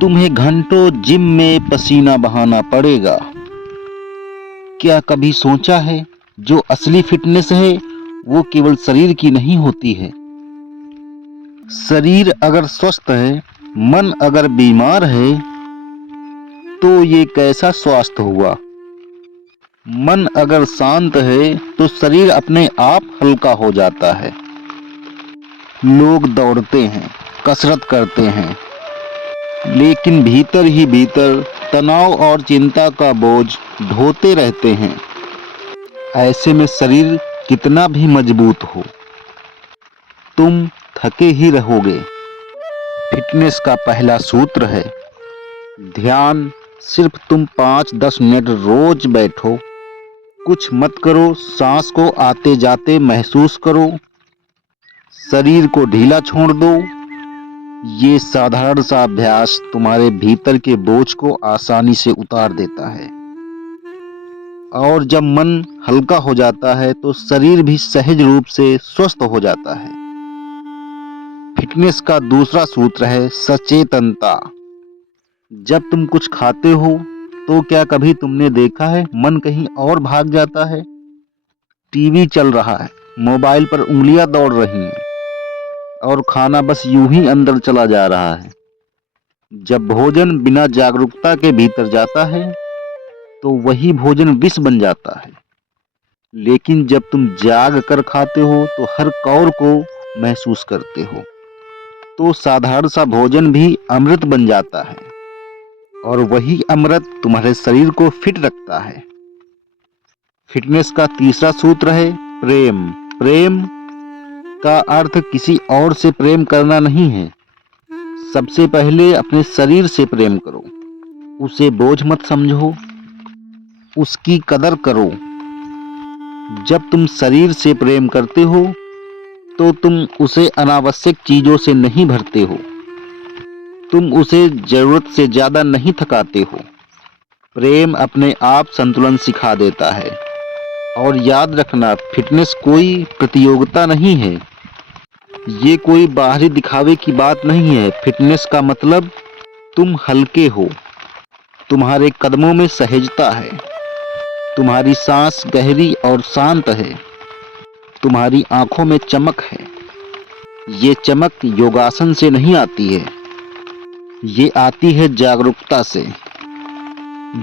तुम्हें घंटों जिम में पसीना बहाना पड़ेगा। क्या कभी सोचा है, जो असली फिटनेस है वो केवल शरीर की नहीं होती है। शरीर अगर स्वस्थ है, मन अगर बीमार है, तो ये कैसा स्वास्थ्य हुआ। मन अगर शांत है तो शरीर अपने आप हल्का हो जाता है। लोग दौड़ते हैं, कसरत करते हैं, लेकिन भीतर ही भीतर तनाव और चिंता का बोझ ढोते रहते हैं। ऐसे में शरीर कितना भी मजबूत हो, तुम थके ही रहोगे। फिटनेस का पहला सूत्र है ध्यान। सिर्फ तुम 5-10 मिनट रोज बैठो, कुछ मत करो, सांस को आते जाते महसूस करो, शरीर को ढीला छोड़ दो। ये साधारण सा अभ्यास तुम्हारे भीतर के बोझ को आसानी से उतार देता है। और जब मन हल्का हो जाता है तो शरीर भी सहज रूप से स्वस्थ हो जाता है। फिटनेस का दूसरा सूत्र है सचेतनता। जब तुम कुछ खाते हो तो क्या कभी तुमने देखा है मन कहीं और भाग जाता है। टीवी चल रहा है, मोबाइल पर उंगलियां दौड़ रही हैं और खाना बस यूं ही अंदर चला जा रहा है। जब भोजन बिना जागरूकता के भीतर जाता है तो वही भोजन विष बन जाता है। लेकिन जब तुम जाग कर खाते हो तो हर कौर को महसूस करते हो, तो साधारण सा भोजन भी अमृत बन जाता है। और वही अमृत तुम्हारे शरीर को फिट रखता है। फिटनेस का तीसरा सूत्र है प्रेम। प्रेम का अर्थ किसी और से प्रेम करना नहीं है। सबसे पहले अपने शरीर से प्रेम करो। उसे बोझ मत समझो, उसकी कदर करो। जब तुम शरीर से प्रेम करते हो तो तुम उसे अनावश्यक चीजों से नहीं भरते हो, तुम उसे जरूरत से ज्यादा नहीं थकाते हो। प्रेम अपने आप संतुलन सिखा देता है। और याद रखना, फिटनेस कोई प्रतियोगिता नहीं है, ये कोई बाहरी दिखावे की बात नहीं है। फिटनेस का मतलब तुम हल्के हो, तुम्हारे कदमों में सहजता है, तुम्हारी सांस गहरी और शांत है, तुम्हारी आंखों में चमक है। ये चमक योगासन से नहीं आती है, ये आती है जागरूकता से।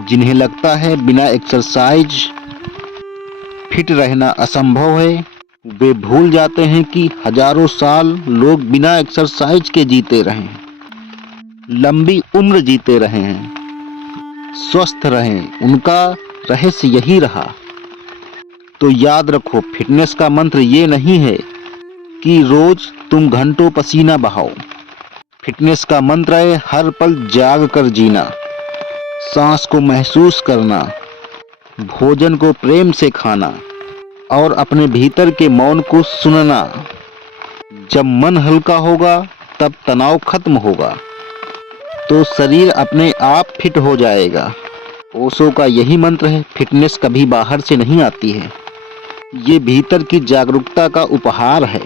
जिन्हें लगता है बिना एक्सरसाइज फिट रहना असंभव है, वे भूल जाते हैं कि हजारों साल लोग बिना एक्सरसाइज के जीते रहे हैं, लंबी उम्र जीते रहे हैं, स्वस्थ रहे। उनका रहस्य यही रहा। तो याद रखो, फिटनेस का मंत्र ये नहीं है कि रोज तुम घंटों पसीना बहाओ। फिटनेस का मंत्र है हर पल जाग कर जीना, सांस को महसूस करना, भोजन को प्रेम से खाना और अपने भीतर के मौन को सुनना। जब मन हल्का होगा तब तनाव खत्म होगा, तो शरीर अपने आप फिट हो जाएगा। ओशो का यही मंत्र है, फिटनेस कभी बाहर से नहीं आती है, ये भीतर की जागरूकता का उपहार है।